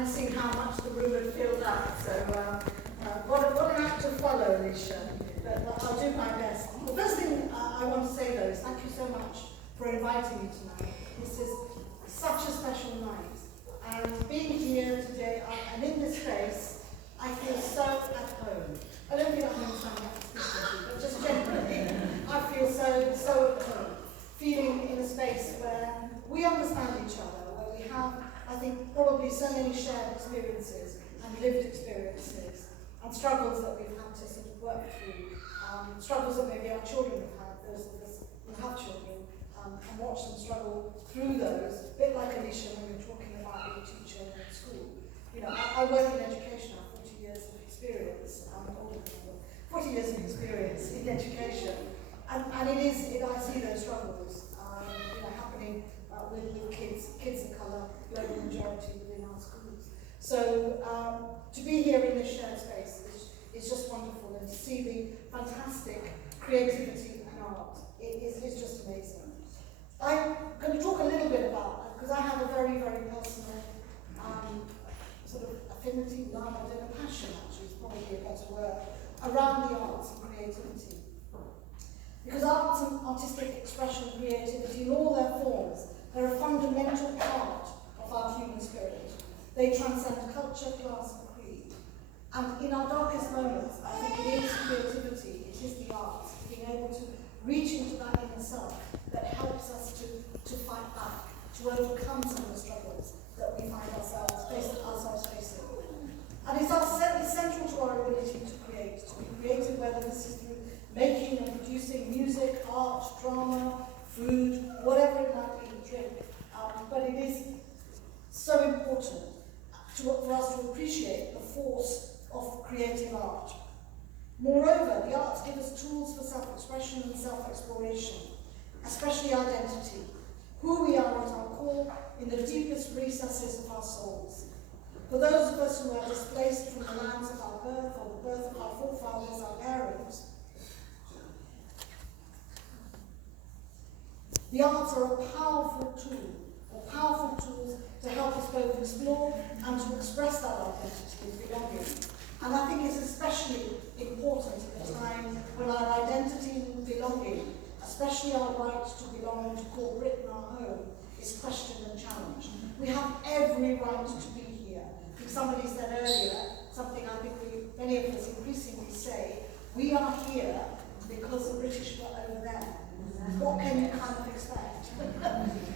and seeing how much the room had filled up. So what an act to follow, Alicia. But I'll do my best. The first thing I want to say, though, is thank you so much for inviting me tonight. This is such a special night. And being here today and in this space, I feel so at home. I don't feel at home standing up and speaking to you, but just generally, I feel so at home. Feeling in a space where we understand each other, where we have, I think, probably so many shared experiences and lived experiences and struggles that we've had to sort of work through, struggles that maybe our children have had, those of us who have children, and watch them struggle through those, a bit like Alicia when you're talking about being a teacher in school. You know, I work in education, I have 40 years of experience, I'm older than 40 years of experience in education, and I see those struggles, happening with kids of colour, global majority within our schools. So to be here in this shared space is just wonderful, and to see the fantastic creativity and art is just amazing. I'm going to talk a little bit about, because I have a very, very personal sort of affinity, love, and passion, actually, is probably a better word, around the arts and creativity. Because arts and artistic expression and creativity in all their forms, they're a fundamental part of our human spirit. They transcend culture, class, and creed. And in our darkest moments, I think it is creativity, it is the arts, being able to reach into that inner self that helps us to fight back, to overcome some of the struggles that we find ourselves facing. And it's central to our ability to create, to be creative, whether this is through making and producing music, art, drama, food, whatever it might be, drink. But it is so important for us to appreciate the force of creative art. Moreover, the arts give us tools for self-expression and self-exploration, especially identity, who we are at our core in the deepest recesses of our souls. For those of us who are displaced from the lands of our birth or the birth of our forefathers, our parents, the arts are a powerful tool, or powerful tools to help us both explore and to express that identity and belonging. And I think it's especially important at a time when our identity and belonging, especially our right to belong to call Britain our home, is questioned and challenged. We have every right to be here. I think somebody said earlier, something I think many of us increasingly say, we are here because the British were over there. What can you kind of expect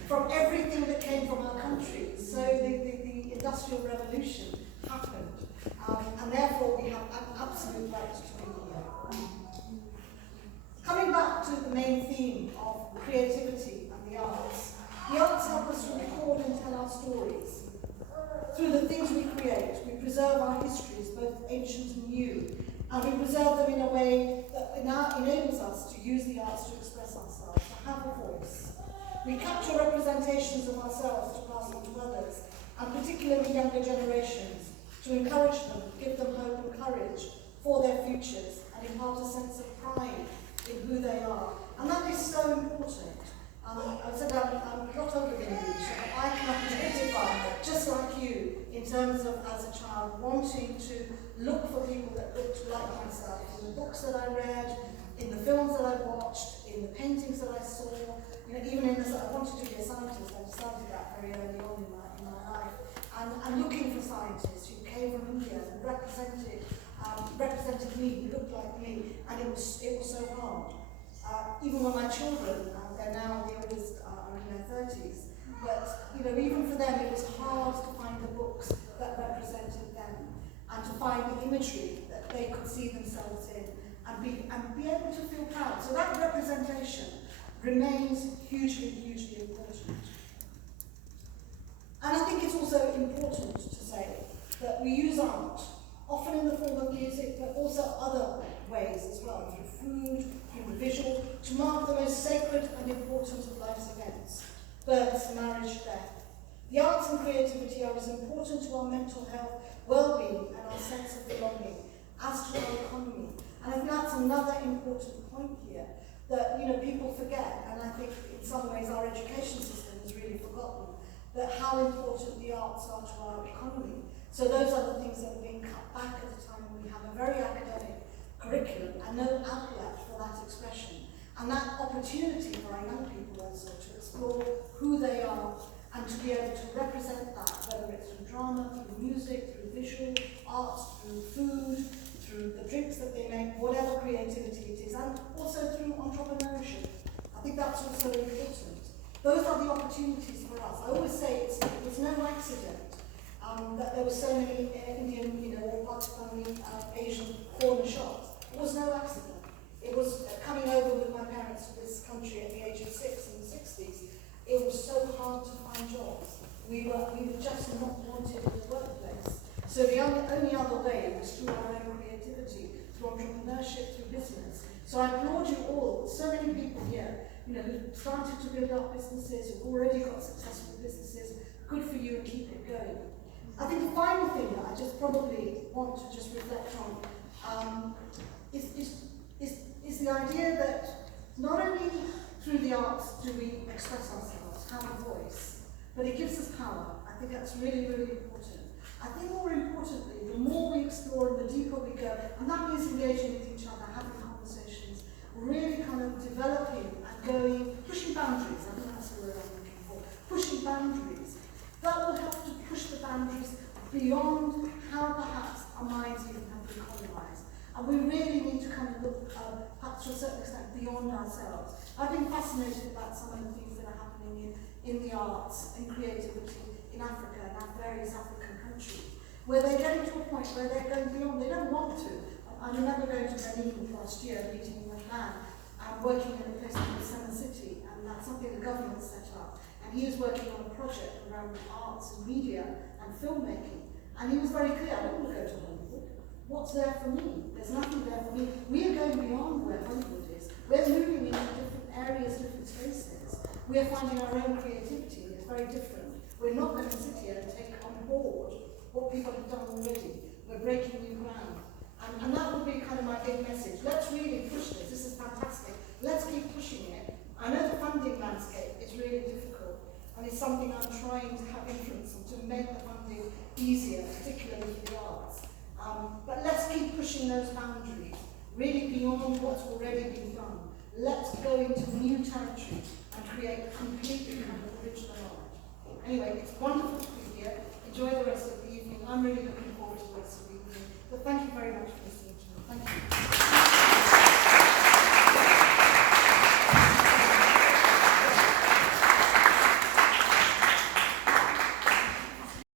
from everything that came from our country? So the Industrial Revolution happened, and therefore we have an absolute right to be here. Coming back to the main theme of creativity and the arts help us to record and tell our stories. Through the things we create, we preserve our histories, both ancient and new, and we preserve them in a way that now enables us to use the arts to express ourselves, to have a voice. We capture representations of ourselves to pass on to others, and particularly younger generations, to encourage them, give them hope and courage for their futures, and impart a sense of pride in who they are. And that is so important. I said I'm not older than you, so I can identify, just like you, in terms of, as a child, wanting to look for people that looked like myself, in the books that I read, in the films that I watched, in the paintings that I saw, even in I wanted to be a scientist. I decided that very early on in my life, and looking for scientists who came from India and represented me, who looked like me, and it was so hard. Even when my children, they're now, the oldest are in their 30s, but even for them it was hard to find the books that represented them, and to find the imagery that they could see themselves in, and be able to feel proud. So that representation remains hugely, hugely important. And I think it's also important to say that we use art, often in the form of music, but also other ways as well, through food, through the visual, to mark the most sacred and important of life's events: birth, marriage, death. The arts and creativity are as important to our mental health, well-being, and our sense of belonging as to our economy. And I think that's another important point here that people forget, and I think in some ways our education system has really forgotten that how important the arts are to our economy. So those are the things that are being cut back at a time when we have a very academic curriculum and no outlet for that expression. And that opportunity for our young people also to explore who they are and to be able to represent that, whether it's through drama, through music, through visual arts, through food, through the drinks that they make, whatever creativity it is, and also through entrepreneurship. I think that's also important. Those are the opportunities for us. I always say it's no accident that there were so many Indian, or Pakistani, Asian corner shops. It was no accident. It was coming over with my parents to this country at the age of 6 in the 60s. It was so hard to find jobs. We were just not wanted in the workplace. So the only other way was through our own creativity, through entrepreneurship, through business. So I applaud you all. So many people here, who started to build up businesses, who've already got successful businesses. Good for you, and keep it going. I think the final thing that I just probably want to just reflect on is the idea that not only through the arts do we express ourselves, have a voice, but it gives us power. I think that's really, really important. I think more importantly, the more we explore and the deeper we go, and that means engaging with each other, having conversations, really kind of developing and going, pushing boundaries. I think that's the word I'm looking for. Pushing boundaries. That will help to push the boundaries beyond how perhaps our minds even have been colonized. And we really need to kind of look, perhaps to a certain extent, beyond ourselves. I've been fascinated about some of the things that are happening in the arts and creativity in Africa and our various African countries, where they're getting to a point where they're going beyond. They don't want to. I remember going to Benin last year, meeting with a man, working in a place called Summer City, and that's something the government set up. And he was working on a project around arts and media and filmmaking. And he was very clear, I don't want to go to Hollywood. What's there for me? There's nothing there for me. We are going beyond where Hollywood is. We're moving into different areas, different spaces. We are finding our own creativity, and it's very different. We're not going to sit here and take on board what people have done already. We're breaking new ground. And that would be kind of my big message. Let's really push this. This is fantastic. Let's keep pushing it. I know the funding landscape is really difficult, and it's something I'm trying to have influence on, to make the funding easier, particularly for the arts. But let's keep pushing those boundaries, really beyond what's already been done. Let's go into new territory and create completely kind of original art. Anyway, it's wonderful to be here. Enjoy the rest of the evening. I'm really looking forward to the rest of the evening. But thank you very much.